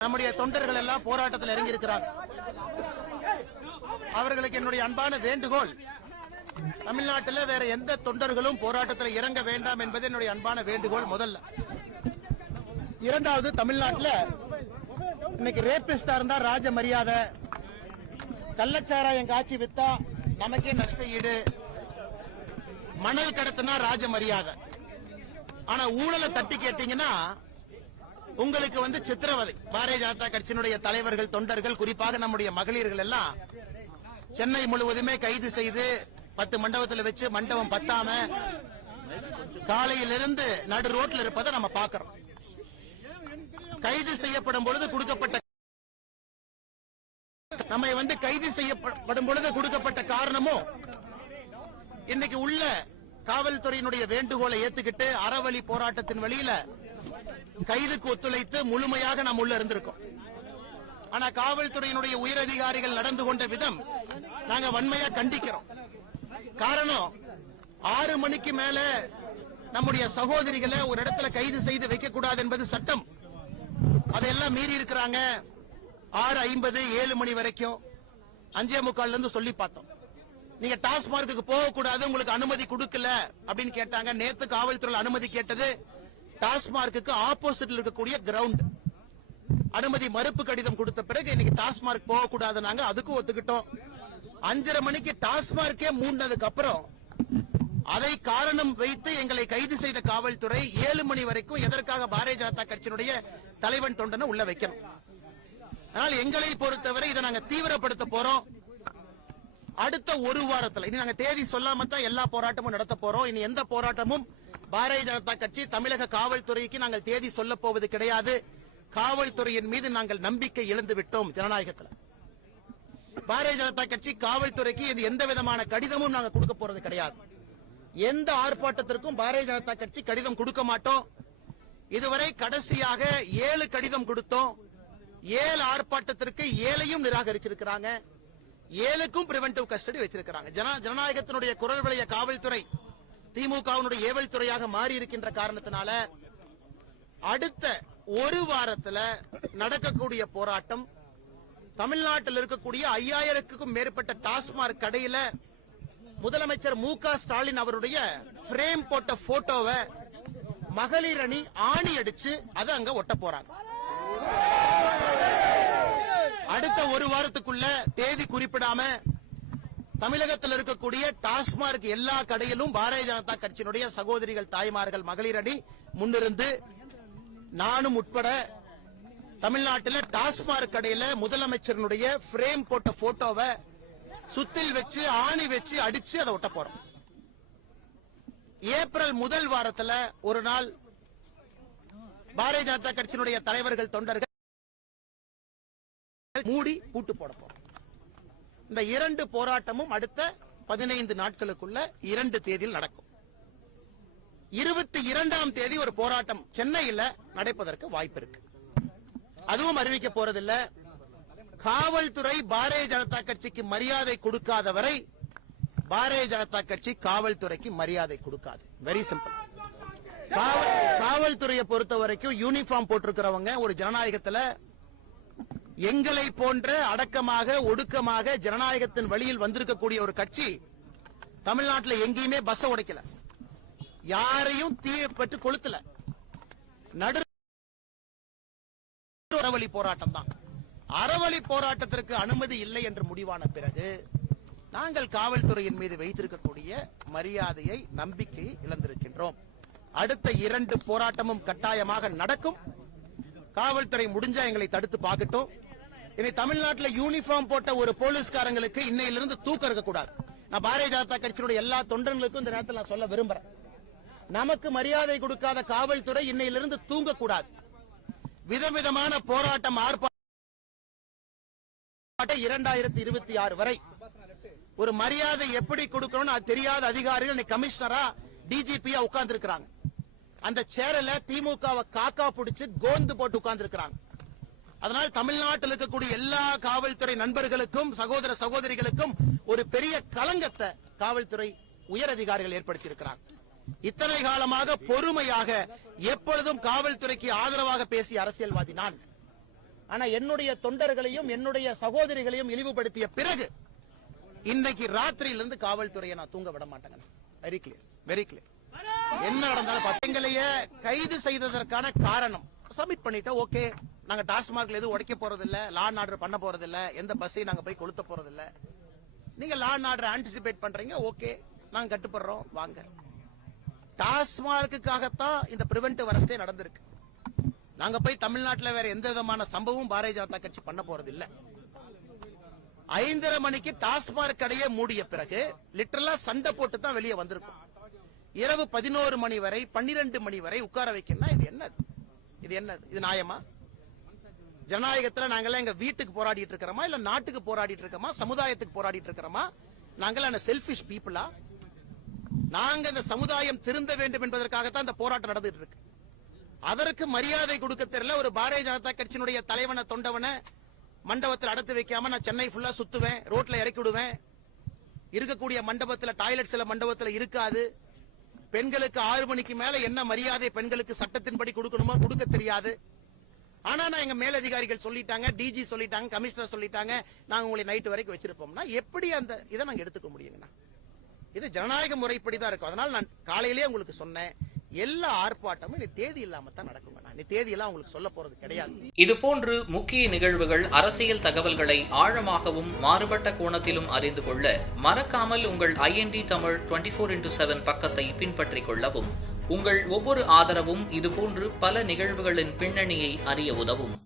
நம்முடைய தொண்டர்கள் எல்லாம் போராட்டத்தில் இறங்கி இருக்கிறாங்க அவர்களுக்கு என்னுடைய அன்பான வேண்டுகோள் தமிழ்நாட்டில் வேற எந்த தொண்டர்களும் போராட்டத்தில் இறங்க வேண்டாம் என்பது என்னுடைய அன்பான வேண்டுகோள் முதல்ல. இரண்டாவது தமிழ்நாட்டில் இன்னைக்கு ரேபிஸ்டா இருந்தா ராஜ மரியாதை கள்ளச்சாராயம் காட்சி வித்தா நமக்கே நஷ்ட ஈடு மணல் கடத்தினா ராஜ மரியாதை. ஆனா ஊழலை தட்டி கேட்டீங்கன்னா உங்களுக்கு வந்து சித்திரவதை. பாரதிய ஜனதா கட்சியினுடைய தலைவர்கள் தொண்டர்கள் குறிப்பாக நம்முடைய மகளிர்கள் எல்லாம் சென்னை முழுவதுமே கைது செய்து பத்து மண்டபத்தில் வச்சு மண்டபம் பத்தாம காலையிலிருந்து நடு ரோட்ல இருப்பதை நம்ம பாக்குறோம் கைது செய்யப்படும் பொழுது கொடுக்கப்பட்ட நம்மை வந்து கைது செய்யப்படும் பொழுது கொடுக்கப்பட்ட காரணமும் இன்னைக்கு உள்ள காவல்துறையினுடைய வேண்டுகோளை ஏத்துக்கிட்டு அறவழி போராட்டத்தின் வழியில கைதுக்கு ஒத்துழைத்து முழுமையாக நாம் உள்ள இருந்திருக்கோம். ஆனா காவல்துறையினுடைய உயரதிகாரிகள் நடந்து கொண்ட விதம் நாங்க வன்மையா கண்டிக்கிறோம். காரணம் ஆறு மணிக்கு மேல நம்முடைய சகோதரிகளை ஒரு இடத்துல கைது செய்து வைக்க கூடாது என்பது சட்டம். அதையெல்லாம் மீறி இருக்கிறாங்க. ஆறு ஐம்பது ஏழு மணி வரைக்கும் அஞ்சே முக்கால்ல இருந்து சொல்லி பார்த்தோம். நீங்க டாஸ்மார்க்கு போக கூடாது உங்களுக்கு அனுமதி கொடுக்கல அப்படின்னு கேட்டாங்க. நேத்து காவல்துறை அனுமதி கேட்டது டாஸ்மார்க்கு ஆப்போசிட்ல இருக்கக்கூடிய கிரவுண்ட் அனுமதி மறுப்பு கடிதம் கொடுத்த பிறகு இன்னைக்கு டாஸ்மார்க் போக கூடாதுனாங்க அதுக்கும் ஒத்துக்கிட்டோம். அஞ்சரை மணிக்கு டாஸ்மார்க்கே மூடினதுக்கு அப்புறம் அதை காரணம் வைத்து எங்களை கைது செய்த காவல்துறை ஏழு மணி வரைக்கும் எதற்காக பாரதிய ஜனதா கட்சியினுடைய தலைவன் தொண்டனை உள்ள வைக்கணும். ஆனால் எங்களை பொறுத்தவரை இதை நாங்க தீவிரப்படுத்த போறோம். அடுத்த ஒரு வாரத்துல இனி நாங்க தேதி சொல்லாம தான் எல்லா போராட்டமும் நடத்த போறோம். இனி எந்த போராட்டமும் பாரதிய ஜனதா கட்சி தமிழக காவல்துறைக்கு நாங்கள் தேதி சொல்ல போவது கிடையாது. காவல்துறையின் மீது நாங்கள் நம்பிக்கை இழந்து விட்டோம் ஜனநாயகத்துல. பாரதிய ஜனதா கட்சி காவல்துறைக்கு இது எந்த விதமான கடிதமும் நாங்க கொடுக்க போறது கிடையாது. எந்த ஆர்ப்பாட்டத்திற்கும் பாரதிய ஜனதா கட்சி கடிதம் கொடுக்க மாட்டோம். இதுவரை கடைசியாக ஏழு கடிதம் கொடுத்தோம். ஏழு ஆர்ப்பாட்டத்திற்கு ஏழையும் நிராகரிச்சிருக்கிறாங்க. ஏழுக்கும் பிரிவென்டிவ் கஸ்டடி வச்சிருக்கிறாங்க. ஜனநாயகத்தினுடைய குரல் விளைய காவல்துறை திமுகவினுடைய ஏவல் துறையாக மாறி இருக்கின்ற காரணத்தினால அடுத்த ஒரு வாரத்துல நடக்கக்கூடிய போராட்டம் தமிழ்நாட்டில் இருக்கக்கூடிய ஐயாயிரத்துக்கும் மேற்பட்ட டாஸ்மாக் கடையில முதலமைச்சர் மு க ஸ்டாலின் அவருடைய பிரேம் போட்ட போட்டோவை மகளிர் அணி ஆணி அடிச்சு அதை அங்க ஒட்ட போறாங்க. அடுத்த ஒரு வாரத்துக்குள்ள தேதி குறிப்பிடாம தமிழகத்தில் இருக்கக்கூடிய டாஸ்மார்க் எல்லா கடையிலும் பாரதிய ஜனதா கட்சியினுடைய சகோதரிகள் தாய்மார்கள் மகளிர் அணி முன்னிருந்து நானும் உட்பட தமிழ்நாட்டில் டாஸ்மார்க் கடையில முதலமைச்சரினுடைய பிரேம் போட்ட போட்டோவை சுத்தில் வச்சு ஆணி வச்சு அடிச்சு அதை ஒட்ட போறோம். ஏப்ரல் முதல் வாரத்துல ஒரு நாள் பாரதிய ஜனதா கட்சியினுடைய தலைவர்கள் தொண்டர்கள் மூடி பூட்டு போட போறோம். இந்த இரண்டு போராட்டமும் அடுத்த பதினைந்து நாட்களுக்குள்ள இரண்டு தேதியில் நடக்கும். இருபத்தி இரண்டாம் தேதி ஒரு போராட்டம் சென்னையில் நடப்பதற்கு வாய்ப்பு இருக்கு அதுவும் அறிவிக்க போறதில்ல. காவல்துறை பாரதிய ஜனதா கட்சிக்கு மரியாதை கொடுக்காத வரை பாரதிய ஜனதா கட்சி காவல்துறைக்கு மரியாதை கொடுக்காது. வெரி சிம்பிள் காவல்துறையை பொறுத்த வரைக்கும் யூனிஃபார்ம் போட்டிருக்கிறவங்க ஒரு ஜனநாயகத்துல எங்களை போன்ற அடக்கமாக ஒடுக்கமாக ஜனநாயகத்தின் வழியில் வந்திருக்கக்கூடிய ஒரு கட்சி தமிழ்நாட்டில் எங்கேயுமே பஸ் உடைக்கல. யாரையும் தீயப்பட்டு கொளுத்தல. நடு அறவழி போராட்டம் தான். அறவழி போராட்டத்திற்கு அனுமதி இல்லை என்று முடிவான பிறகு நாங்கள் காவல்துறையின் மீது வைத்திருக்கக்கூடிய மரியாதையை நம்பிக்கையை இழந்திருக்கின்றோம். அடுத்த இரண்டு போராட்டமும் கட்டாயமாக நடக்கும். காவல்துறை முடிஞ்சா எங்களை தடுத்து பார்க்கட்டும். இனி தமிழ்நாட்டில் யூனிஃபார்ம் போட்ட ஒரு போலீஸ்காரங்களுக்கு இன்னையிலிருந்து தூக்கம் இருக்கக்கூடாது. நான் பாரதிய ஜனதா கட்சியினுடைய எல்லா தொண்டர்களுக்கும் இந்த நேரத்தில் நான் சொல்ல விரும்புறேன். நமக்கு மரியாதை கொடுக்காத காவல்துறை இன்னையிலிருந்து தூங்கக்கூடாது. விதவிதமான போராட்டம் ஆர்ப்பாட்டம் இரண்டாயிரத்தி இருபத்தி ஆறு வரை ஒரு மரியாதை எப்படி கொடுக்கணும்னு தெரியாத அதிகாரிகள் கமிஷனரா டிஜிபியா உட்கார்ந்து இருக்கிறாங்க அந்த சேரல திமுகவை காக்கா பிடிச்சு கோந்து போட்டு உட்கார்ந்து இருக்கிறாங்க அதனால் தமிழ்நாட்டில் இருக்கக்கூடிய எல்லா காவல்துறை நண்பர்களுக்கும் சகோதர சகோதரிகளுக்கும் ஒரு பெரிய களங்கத்தை காவல்துறை உயர் அதிகாரிகள் ஏற்படுத்தி இருக்கிறார் இத்தனை காலமாக பொறுமையாக எப்பொழுதும் காவல்துறைக்கு ஆதரவாக பேசிய அரசியல்வாதி நான். ஆனா என்னுடைய தொண்டர்களையும் என்னுடைய சகோதரிகளையும் இழிவுபடுத்திய பிறகு இன்னைக்கு ராத்திரியிலிருந்து காவல்துறையை நான் தூங்க விட மாட்டேங்க வெரி கிளியர் வெரி கிளியர் என்ன நடந்தாலும் பாத்து- எங்களைய கைது செய்ததற்கான காரணம் சப்மிட் பண்ணிட்டா ஓகே நாங்க டாஸ்மார்க்ல எதுவும் உடைக்க போறது இல்ல லான் ஆர்டர் பண்ண போறது இல்ல எந்த பஸ்ஸையும் நாங்க போய் கொளுத்த போறது இல்ல நீங்க லான் ஆர்டர் ஆன்டிசிபேட் பண்றீங்க ஓகே நாங்க கட்டுப்படுறோம் வாங்க. டாஸ்மார்க்குக்காகத்தான் இந்த பிரிவென்டிவ் அரசே நடந்திருக்கு. நாங்க போய் தமிழ்நாட்டில் வேற எந்த விதமான சம்பவம் பாரதிய ஜனதா கட்சி பண்ண போறது இல்ல ஐந்தரை மணிக்கு டாஸ்மாக் கடையை மூடிய பிறகு லிட்டரலா சண்டை போட்டு தான் வெளியே வந்திருக்கும். இரவு பதினோரு மணி வரை பன்னிரண்டு மணி வரை உட்கார வைக்கணும்னா இது என்னது? இது என்ன இது நியாயமா? ஜனநாயகத்துல நாங்கெல்லாம் எங்க வீட்டுக்கு போராடிட்டு இருக்கிறோமா? இல்ல நாட்டுக்கு போராடிட்டு இருக்கோமா? சமுதாயத்துக்கு போராடிட்டு இருக்கிறோமா? நாங்கெல்லாம் செல்பிஷ் பீப்புளா நாங்க இந்த சமுதாயம் திருந்த வேண்டும் என்பதற்காகத்தான் இந்த போராட்டம் நடந்துட்டு இருக்கு. அதற்கு மரியாதை கொடுக்க தெரியல. ஒரு பாரதிய ஜனதா கட்சியினுடைய தலைவனை தொண்டவனை மண்டபத்தில் அடத்து வைக்காம நான் சென்னை ஃபுல்லா சுத்துவேன் ரோட்ல இறக்கி விடுவேன். இருக்கக்கூடிய மண்டபத்துல டாய்லெட் சில மண்டபத்துல இருக்காது. பெண்களுக்கு ஆறு மணிக்கு மேல என்ன மரியாதை பெண்களுக்கு சட்டத்தின்படி கொடுக்கணுமோ கொடுக்க தெரியாது. ஆனா நான் எங்க மேலதிகாரிகள் சொல்லிட்டாங்க டிஜி சொல்லிட்டாங்க கமிஷனர் சொல்லிட்டாங்க நாங்க உங்களை நைட்டு வரைக்கும் வச்சிருப்போம்னா எப்படி அந்த இதை நாங்க எடுத்துக்க முடியுங்கண்ணா? இது ஜனநாயக முறைப்படி தான் இருக்கும். அதனால நான் காலையிலேயே உங்களுக்கு சொன்னேன். எல்லா ஆர்ப்பாட்டமும் இன்னைக்கு தேதி இல்லாம தான் நடக்குங்க நான் தேதி எல்லாம் உங்களுக்கு சொல்ல போறது கிடையாது. இதுபோன்று முக்கிய நிகழ்வுகள் அரசியல் தகவல்களை ஆழமாகவும் மாறுபட்ட கோணத்திலும் அறிந்து கொள்ள மறக்காமல் உங்கள் IND Tamil twenty four into seven பக்கத்தை பின்பற்றிக் கொள்ளவும். உங்கள் ஒவ்வொரு ஆதரவும் இதுபோன்று பல நிகழ்வுகளின் பின்னணியை அறிய உதவும்.